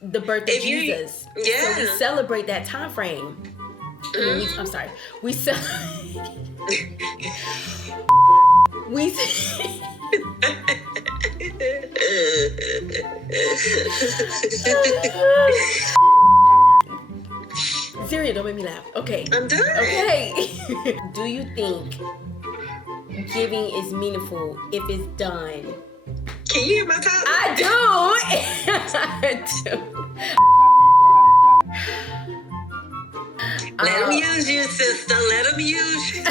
the birth of If you, Jesus. yeah. So we celebrate that time frame. I mean, I'm sorry. We we Syria, don't make me laugh. Okay. I'm done. Okay. Do you think giving is meaningful if it's done? Can you hear my tongue? I do. I do. Let them use you, sister. Let them use you.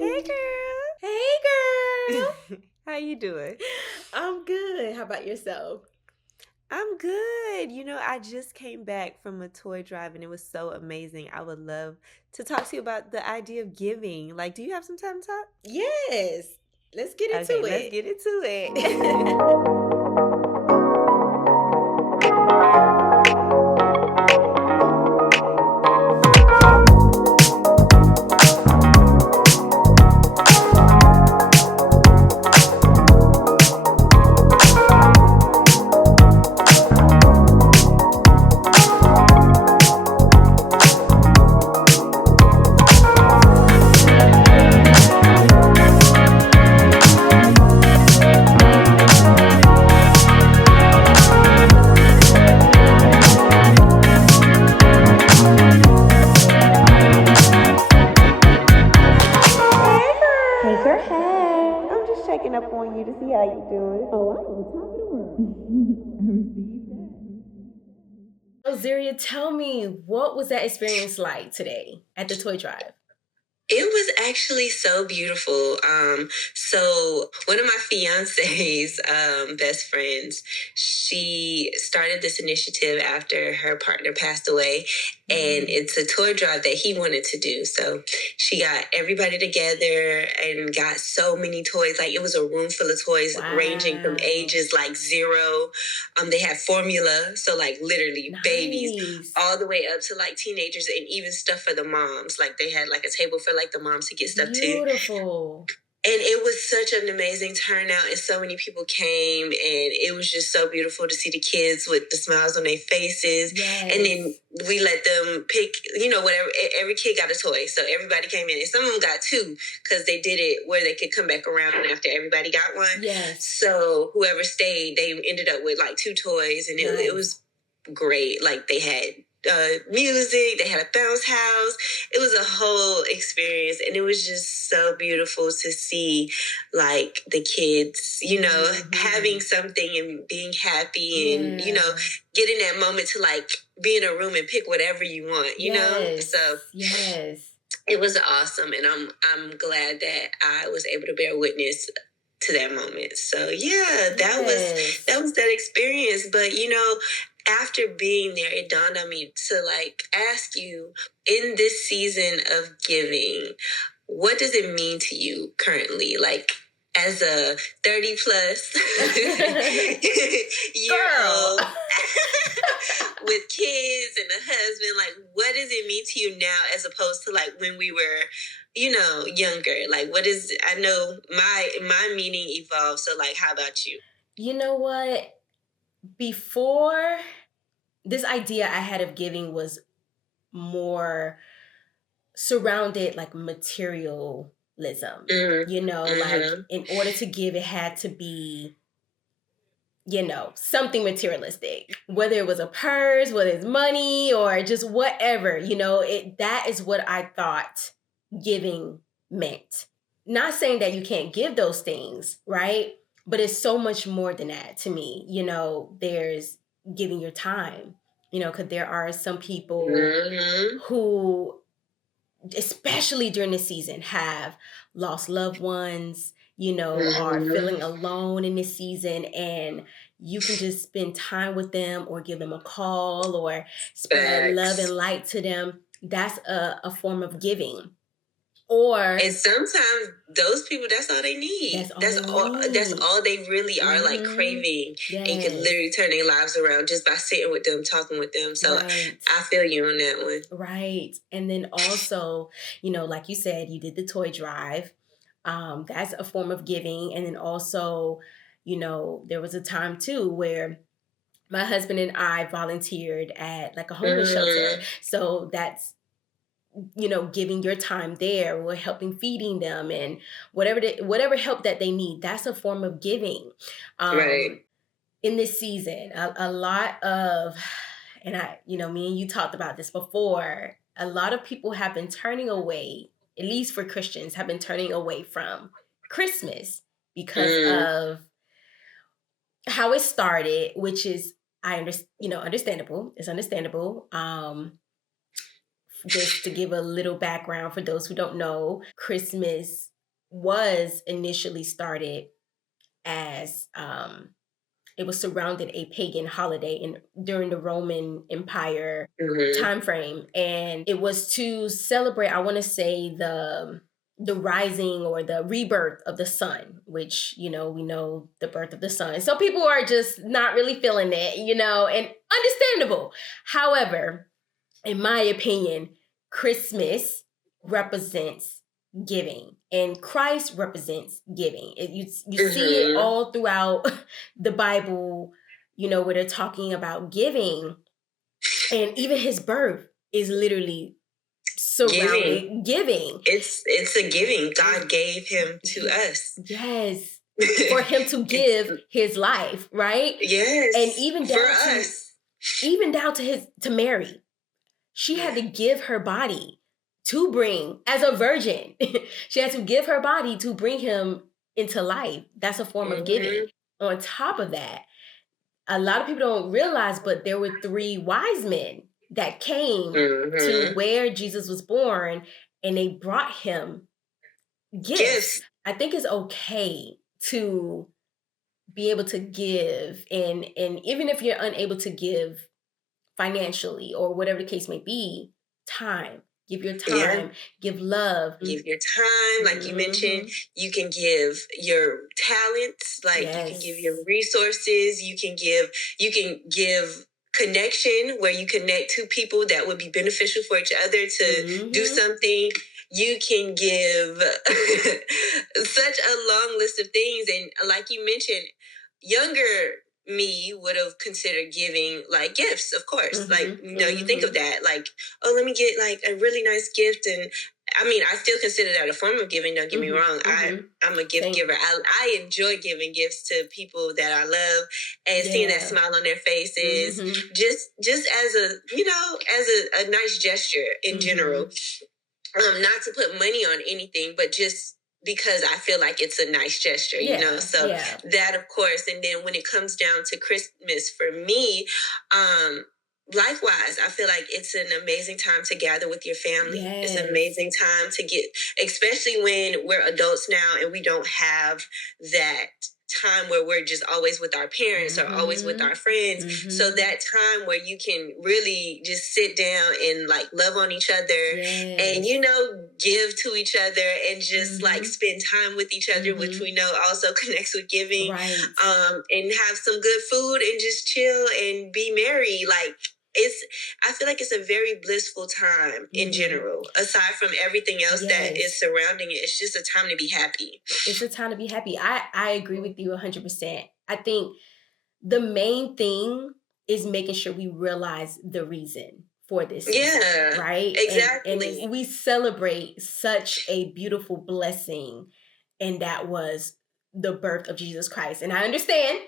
Hey girl. Hey girl. How you doing? I'm good. How about yourself? I'm good. You know, I just came back from a toy drive and it was so amazing. I would love to talk to you about the idea of giving. Like, do you have some time to talk? Yes. Let's get into it. Let's get into it. I'm just checking up on you to see how you doing. Oh, I'm on top of the world. I received that. So, Zaria, tell me, what was that experience like today at the toy drive? It was actually so beautiful. So one of my fiance's best friends, she started this initiative after her partner passed away, and it's a toy drive that he wanted to do. So she got everybody together and got so many toys. Like, it was a room full of toys ranging from ages like 0. They had formula, so like literally babies, all the way up to like teenagers, and even stuff for the moms. Like, they had like a table for like the moms to get stuff too. Beautiful. And it was such an amazing turnout, and so many people came, and it was just so beautiful to see the kids with the smiles on their faces. Yes. And then we let them pick, whatever. Every kid got a toy, so everybody came in, and some of them got 2 because they did it where they could come back around after everybody got one. Yes. So whoever stayed, they ended up with like 2 toys, and it was great. Like, they had music, they had a bounce house. It was a whole experience, and it was just so beautiful to see, like, the kids, having something and being happy, and getting that moment to like be in a room and pick whatever you want, you know. So yes, it was awesome, and I'm glad that I was able to bear witness to that moment. So yeah, that was that experience. But after being there, it dawned on me to like ask you, in this season of giving, what does it mean to you currently? Like, as a 30 plus year old with kids and a husband, like, what does it mean to you now as opposed to like when we were, younger? Like, I know my meaning evolved. So like, how about you? You know what? Before, this idea I had of giving was more surrounded like materialism. Like, in order to give, it had to be, something materialistic, whether it was a purse, whether it's money, or just whatever, that is what I thought giving meant. Not saying that you can't give those things, right? But it's so much more than that to me. There's giving your time, because there are some people who, especially during this season, have lost loved ones, are feeling alone in this season, and you can just spend time with them or give them a call or spread love and light to them. That's a form of giving. Or And sometimes those people, that's all they need. that's all they That's need. all they really are, like craving. And you can Yes. literally turn their lives around just by sitting with them, talking with them. So Right. I feel you on that one. Right. And then also, like you said, you did the toy drive. That's a form of giving. And then also, there was a time too where my husband and I volunteered at like a homeless shelter. So that's, giving your time there or helping feeding them and whatever help that they need. That's a form of giving. Right. In this season, a lot of, and me and you talked about this before, a lot of people have been turning away, at least for Christians, have been turning away from Christmas because of how it started, which is, understandable. It's understandable. Just to give a little background for those who don't know, Christmas was initially started as it was surrounded a pagan holiday during the Roman Empire time frame, and it was to celebrate, I want to say, the rising or the rebirth of the sun, which we know the birth of the sun. So people are just not really feeling it, and understandable. However, in my opinion, Christmas represents giving and Christ represents giving. You see it all throughout the Bible, where they're talking about giving. And even his birth is literally surrounded giving. It's a giving. God gave him to us. Yes. For him to give his life, right? Yes. And even down for to us. Even down to Mary. She had to give her body to bring, as a virgin, she had to give her body to bring him into life. That's a form of giving. On top of that, a lot of people don't realize, but there were 3 wise men that came to where Jesus was born, and they brought him gifts. I think it's okay to be able to give, and even if you're unable to give financially or whatever the case may be, time. Give your time, give love. Give your time, like you mentioned, you can give your talents, like you can give your resources, you can give connection where you connect to people that would be beneficial for each other to do something. You can give such a long list of things. And like you mentioned, younger me would have considered giving like gifts, of course. Like, you think of that, like, oh, let me get like a really nice gift. And I mean, I still consider that a form of giving, don't get me wrong. I'm a gift giver. I enjoy giving gifts to people that I love and seeing that smile on their faces, just as a, as a nice gesture in general. Not to put money on anything, but just because I feel like it's a nice gesture, so that, of course. And then when it comes down to Christmas for me, likewise, I feel like it's an amazing time to gather with your family. It's an amazing time to get, especially when we're adults now and we don't have that time where we're just always with our parents or always with our friends. So that time where you can really just sit down and like love on each other and, give to each other and just like spend time with each other, which we know also connects with giving, and have some good food and just chill and be merry. Like, I feel like it's a very blissful time in general, aside from everything else that is surrounding it. It's just a time to be happy. It's a time to be happy. I agree with you 100%. I think the main thing is making sure we realize the reason for this season, right? Exactly. And we celebrate such a beautiful blessing, and that was the birth of Jesus Christ. And I understand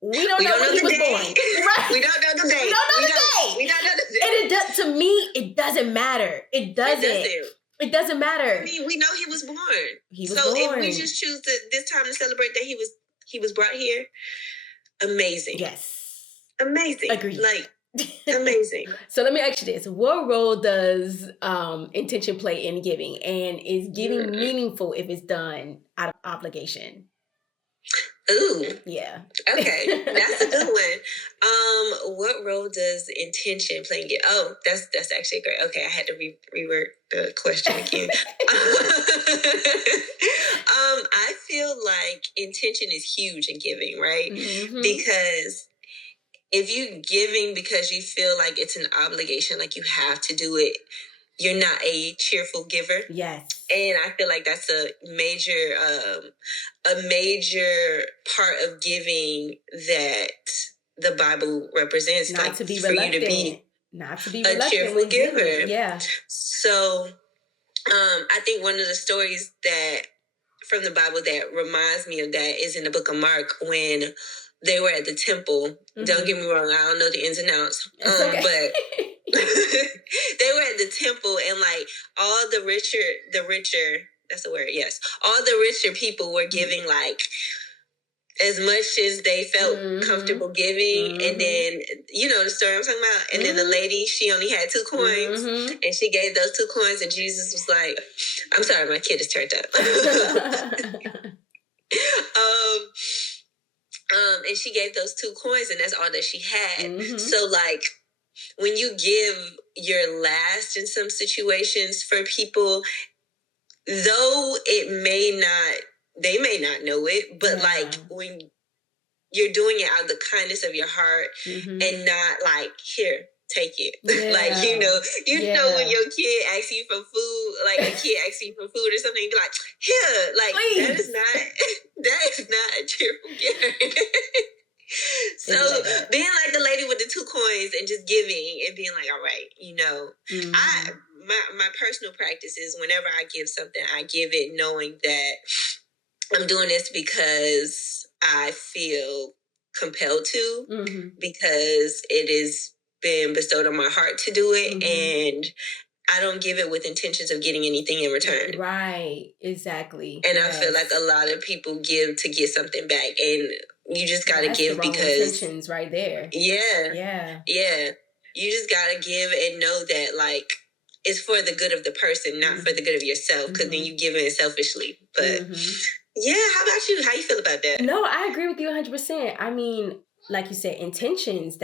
we don't know when he was born. Right. We don't know the day. We don't know the day. We don't know the day. And it does, to me, it doesn't matter. It doesn't. It doesn't matter. I mean, we know he was born. He was born. If we just choose this time to celebrate that he was brought here, amazing. Yes. Amazing. Agreed. Like, amazing. So let me ask you this. What role does intention play in giving? And is giving meaningful if it's done out of obligation? Ooh, Yeah. okay, that's a good one. What role does intention play in it? Oh, that's actually great. Okay, I had to reword the question again. I feel like intention is huge in giving, right? Mm-hmm. Because if you giving because you feel like it's an obligation, like you have to do it, you're not a cheerful giver. Yes. And I feel like that's a major part of giving that the Bible represents, Not like to be for you to reluctant. be Not to be a reluctant cheerful with giver. giving. Yeah. So I think one of the stories that from the Bible that reminds me of that is in the book of Mark when they were at the temple. Mm-hmm. Don't get me wrong, I don't know the ins and outs. It's okay. But they were at the temple and like all the richer, that's the word, yes. All the richer people were giving like as much as they felt comfortable giving. And then, you know the story I'm talking about? And then the lady, she only had 2 coins and she gave those 2 coins and Jesus was like, I'm sorry, my kid is turned up. And she gave those 2 coins and that's all that she had. So like when you give your last in some situations for people, though they may not know it, but like when you're doing it out of the kindness of your heart and not like, here, take it. Like, you know when your kid asks you for food, like a kid asks you for food or something, you be like, here, like please. that is not a cheerful giver. So being like the lady with the 2 coins and just giving and being like, all right, you know, my personal practice is whenever I give something, I give it knowing that I'm doing this because I feel compelled to, because it has been bestowed on my heart to do it, and I don't give it with intentions of getting anything in return. Right, exactly. And I feel like a lot of people give to get something back, and you just gotta give the wrong because intentions right there. Yeah. You just gotta give and know that like it's for the good of the person, not for the good of yourself, because then you give it selfishly. But yeah, how about you? How you feel about that? No, I agree with you 100%. I mean, like you said, intentions,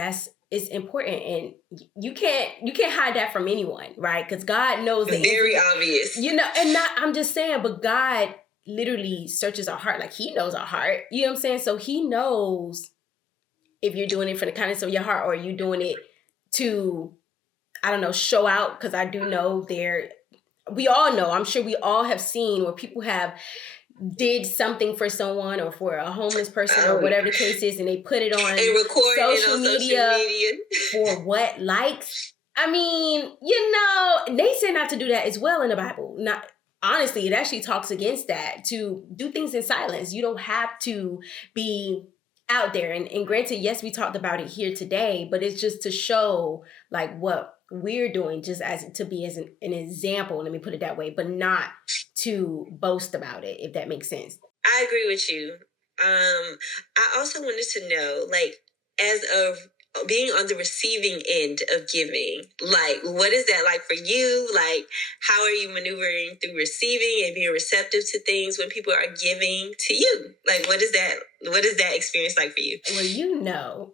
it's important, and you can't hide that from anyone, right? Because God knows the very obvious. You know, and not I'm just saying, but God literally searches our heart. Like he knows our heart. You know what I'm saying? So he knows if you're doing it for the kindness of your heart or you doing it to, I don't know, show out. Because I do know we all know, I'm sure we all have seen where people have did something for someone or for a homeless person or whatever the case is, and they put it on social media for what? Likes? I mean, you know, they say not to do that as well in the Bible. Not honestly, it actually talks against that, to do things in silence. You don't have to be out there. And granted, yes, we talked about it here today, but it's just to show like what we're doing, just as to be as an example, let me put it that way, but not to boast about it, if that makes sense. I agree with you. I also wanted to know, like, as of being on the receiving end of giving, like, what is that like for you? Like, how are you maneuvering through receiving and being receptive to things when people are giving to you? Like, what is that experience like for you? Well, you know,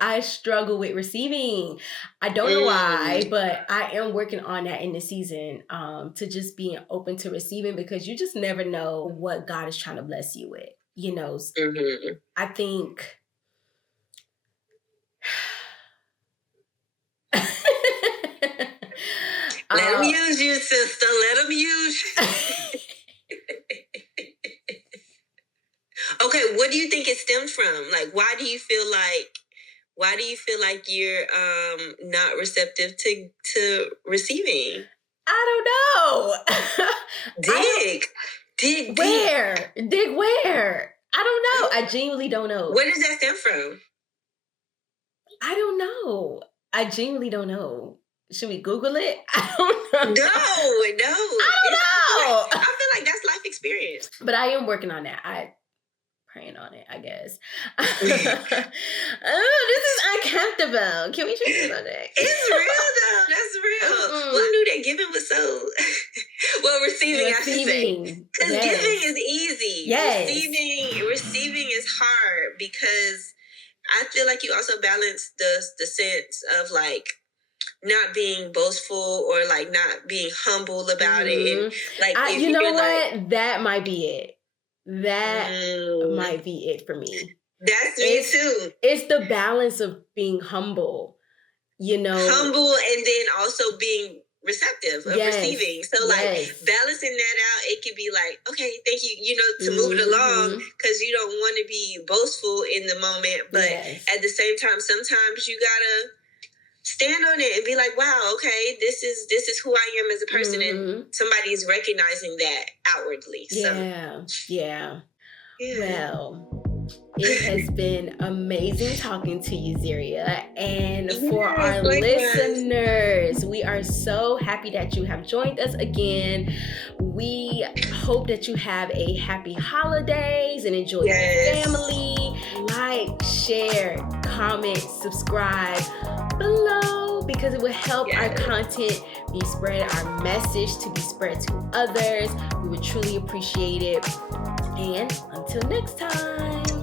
I struggle with receiving. I don't know why, but I am working on that in the season, to just being open to receiving, because you just never know what God is trying to bless you with. You know, I think let him use you, sister. Let him use you. Okay, what do you think it stems from? Like, why do you feel like you're not receptive to receiving? I don't know. Dig where? Dig where? I don't know. I genuinely don't know. Where does that stem from? I don't know. I genuinely don't know. Should we Google it? I don't know. No. I don't know. I feel like that's life experience. But I am working on that. I praying on it, I guess. Oh, this is uncomfortable. Can we talk about that? It's real though. That's real. Well, I knew that giving was so. Well, receiving, I should say. Receiving. Because Yes. giving is easy. Yes. Receiving is hard because I feel like you also balance the sense of like not being boastful or like not being humble about it. And like if You know you're what? like, That might be it. That might be it for me. That's me too. It's the balance of being humble, you know. Humble and then also being receptive of receiving. So like balancing that out, it could be like, okay, thank you, you know, to move it along, because you don't want to be boastful in the moment, but at the same time, sometimes you gotta stand on it and be like, wow, okay, this is who I am as a person, and somebody's recognizing that outwardly. Yeah. Well, it has been amazing talking to you, Zaria. And for our listeners, we are so happy that you have joined us again. We hope that you have a happy holidays and enjoy your family. Like, share, comment, subscribe below, because it will help our content be spread, our message to be spread to others. We would truly appreciate it. And until next time.